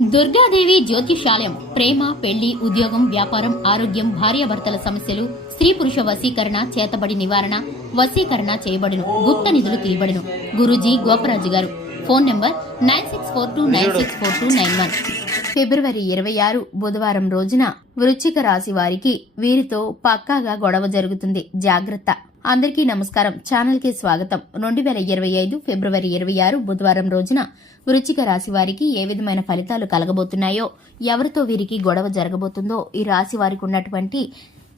దుర్గాదేవి జ్యోతిషాలయం ప్రేమ, పెళ్లి, ఉద్యోగం, వ్యాపారం, ఆరోగ్యం, భార్యాభర్తల సమస్యలు, స్త్రీ పురుష వశీకరణ, చేతబడి నివారణ, వశీకరణ చేయబడును, గుప్త నిధులు తీయబడును. గురూజీ గోపరాజు గారు. Phone number 9642964291. ఫిబ్రవరి 26 బుధవారం రోజున వృశ్చిక రాశి వారికి వీరితో పక్కాగా గొడవ జరుగుతుంది, జాగ్రత్త. అందరికీ నమస్కారం, ఛానల్ కి స్వాగతం. 2025 ఫిబ్రవరి 26 బుధవారం రోజున వృశ్చిక రాశి వారికి ఏ విధమైన ఫలితాలు కలగబోతున్నాయో, ఎవరితో వీరికి గొడవ జరగబోతుందో, ఈ రాశి వారికి ఉన్నటువంటి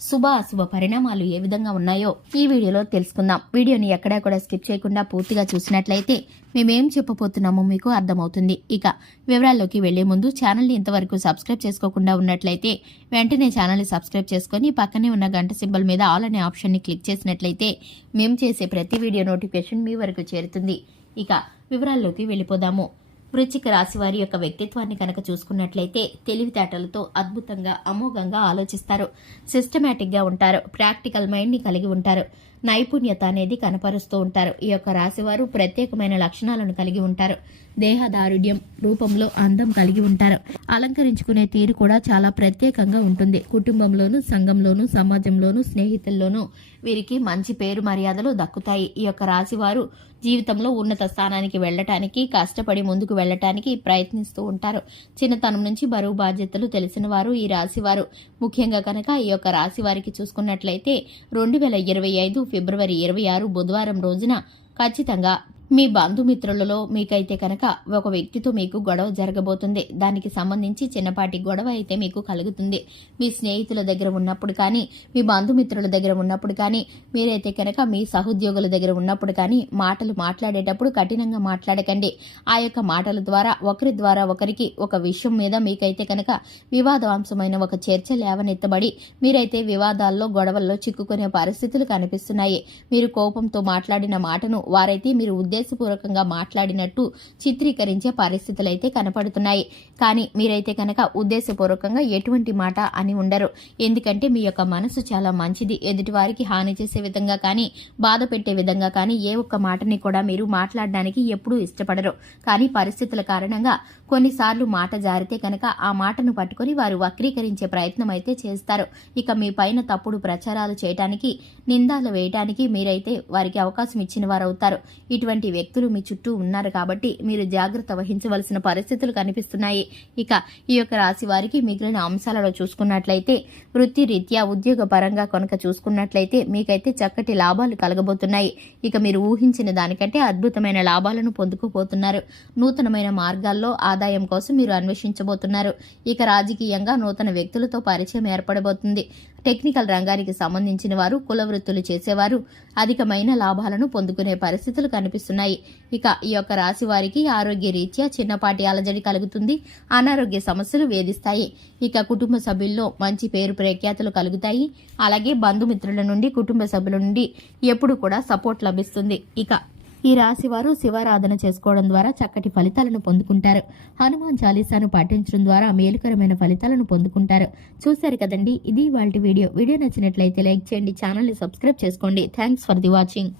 శుభ అశుభ పరిణామాలు ఏ విధంగా ఉన్నాయో ఈ వీడియోలో తెలుసుకుందాం. వీడియోని ఎక్కడా కూడా స్కిప్ చేయకుండా పూర్తిగా చూసినట్లయితే మేమేం చెప్పబోతున్నామో మీకు అర్థమవుతుంది. ఇక వివరాల్లోకి వెళ్లే ముందు ఛానల్ని ఇంతవరకు సబ్స్క్రైబ్ చేసుకోకుండా ఉన్నట్లయితే వెంటనే ఛానల్ని సబ్స్క్రైబ్ చేసుకుని పక్కనే ఉన్న గంట సింబల్ మీద ఆల్ అనే ఆప్షన్ని క్లిక్ చేసినట్లయితే మేము చేసే ప్రతి వీడియో నోటిఫికేషన్ మీ వరకు చేరుతుంది. ఇక వివరాల్లోకి వెళ్ళిపోదాము. వృశ్చిక రాశి వారి యొక్క వ్యక్తిత్వాన్ని కనుక చూసుకున్నట్లయితే తెలివితేటలతో అద్భుతంగా, అమోఘంగా ఆలోచిస్తారు. సిస్టమేటిక్ గా ఉంటారు. ప్రాక్టికల్ మైండ్ ని కలిగి ఉంటారు. నైపుణ్యత అనేది కనపరుస్తూ ఉంటారు. ఈ యొక్క రాశివారు ప్రత్యేకమైన లక్షణాలను కలిగి ఉంటారు. దేహదారుఢ్యం, రూపంలో అందం కలిగి ఉంటారు. అలంకరించుకునే తీరు కూడా చాలా ప్రత్యేకంగా ఉంటుంది. కుటుంబంలోనూ, సంఘంలోనూ, సమాజంలోనూ, స్నేహితుల్లోనూ వీరికి మంచి పేరు మర్యాదలు దక్కుతాయి. ఈ యొక్క రాశివారు జీవితంలో ఉన్నత స్థానానికి వెళ్లటానికి, కష్టపడి ముందుకు వెళ్లటానికి ప్రయత్నిస్తూ ఉంటారు. చిన్నతనం నుంచి బరువు బాధ్యతలు తెలిసిన వారు ఈ రాశివారు. ముఖ్యంగా కనుక ఈ యొక్క రాశి వారికి చూసుకున్నట్లయితే 2025 ఫిబ్రవరి 26 బుధవారం రోజున ఖచ్చితంగా మీ బంధుమిత్రులలో మీకైతే కనుక ఒక వ్యక్తితో మీకు గొడవ జరగబోతుంది. దానికి సంబంధించి చిన్నపాటి గొడవ అయితే మీకు కలుగుతుంది. మీ స్నేహితుల దగ్గర ఉన్నప్పుడు కానీ, మీ బంధుమిత్రుల దగ్గర ఉన్నప్పుడు కానీ, మీరైతే కనుక మీ సహోద్యోగుల దగ్గర ఉన్నప్పుడు కానీ మాటలు మాట్లాడేటప్పుడు కఠినంగా మాట్లాడకండి. ఆ యొక్క మాటల ద్వారా ఒకరి ద్వారా ఒకరికి ఒక విషయం మీద మీకైతే కనుక వివాదాంశమైన ఒక చర్చ లేవనెత్తబడి మీరైతే వివాదాల్లో, గొడవల్లో చిక్కుకునే పరిస్థితులు కనిపిస్తున్నాయి. మీరు కోపంతో మాట్లాడిన మాటను వారైతే మీరు ఉద్దేశపూర్వకంగా మాట్లాడినట్టు చిత్రీకరించే పరిస్థితులైతే కనపడుతున్నాయి. కానీ మీరైతే కనుక ఉద్దేశపూర్వకంగా ఎటువంటి మాట అని ఉండరు. ఎందుకంటే మీ యొక్క మనసు చాలా మంచిది. ఎదుటివారికి హాని చేసే విధంగా కానీ, బాధ పెట్టే విధంగా కానీ ఏ ఒక్క మాటని కూడా మీరు మాట్లాడడానికి ఎప్పుడూ ఇష్టపడరు. కానీ పరిస్థితుల కారణంగా కొన్నిసార్లు మాట జారితే కనుక ఆ మాటను పట్టుకుని వారు వక్రీకరించే ప్రయత్నం అయితే చేస్తారు. ఇక మీ పైన తప్పుడు ప్రచారాలు చేయటానికి, నిందాలు వేయటానికి మీరైతే వారికి అవకాశం ఇచ్చిన వారు అవుతారు. ఇటువంటి వ్యక్తులు మీ చుట్టూ ఉన్నారు కాబట్టి మీరు జాగ్రత్త వహించవలసిన పరిస్థితులు కనిపిస్తున్నాయి. ఇక ఈ యొక్క రాశి వారికి మిగిలిన అంశాలలో చూసుకున్నట్లయితే వృత్తి రీత్యా, ఉద్యోగ పరంగా కనుక చూసుకున్నట్లయితే మీకైతే చక్కటి లాభాలు కలగబోతున్నాయి. ఇక మీరు ఊహించిన దానికంటే అద్భుతమైన లాభాలను పొందుకోబోతున్నారు. నూతనమైన మార్గాల్లో ఆదాయం కోసం మీరు అన్వేషించబోతున్నారు. ఇక రాజకీయంగా నూతన వ్యక్తులతో పరిచయం ఏర్పడబోతుంది. టెక్నికల్ రంగానికి సంబంధించిన వారు, కుల వృత్తులు చేసేవారు అధికమైన లాభాలను పొందుకునే పరిస్థితులు కనిపిస్తున్నాయి. ఇక ఈ యొక్క రాశి వారికి ఆరోగ్య రీత్యా చిన్నపాటి అలజడి కలుగుతుంది. అనారోగ్య సమస్యలు వేధిస్తాయి. ఇక కుటుంబ సభ్యుల్లో మంచి పేరు ప్రఖ్యాతులు కలుగుతాయి. అలాగే బంధుమిత్రుల నుండి, కుటుంబ సభ్యుల నుండి ఎప్పుడు కూడా సపోర్ట్ లభిస్తుంది. ఇక ఈ రాశి వారు శివారాధన చేసుకోవడం ద్వారా చక్కటి ఫలితాలను పొందుకుంటారు. హనుమాన్ చాలీసాను పాటించడం ద్వారా మేలుకరమైన ఫలితాలను పొందుకుంటారు. చూశారు కదండి, ఇది ఇవాల్టి వీడియో. వీడియో నచ్చినట్లయితే లైక్ చేయండి, ఛానల్ని సబ్స్క్రైబ్ చేసుకోండి. Thanks for the watching.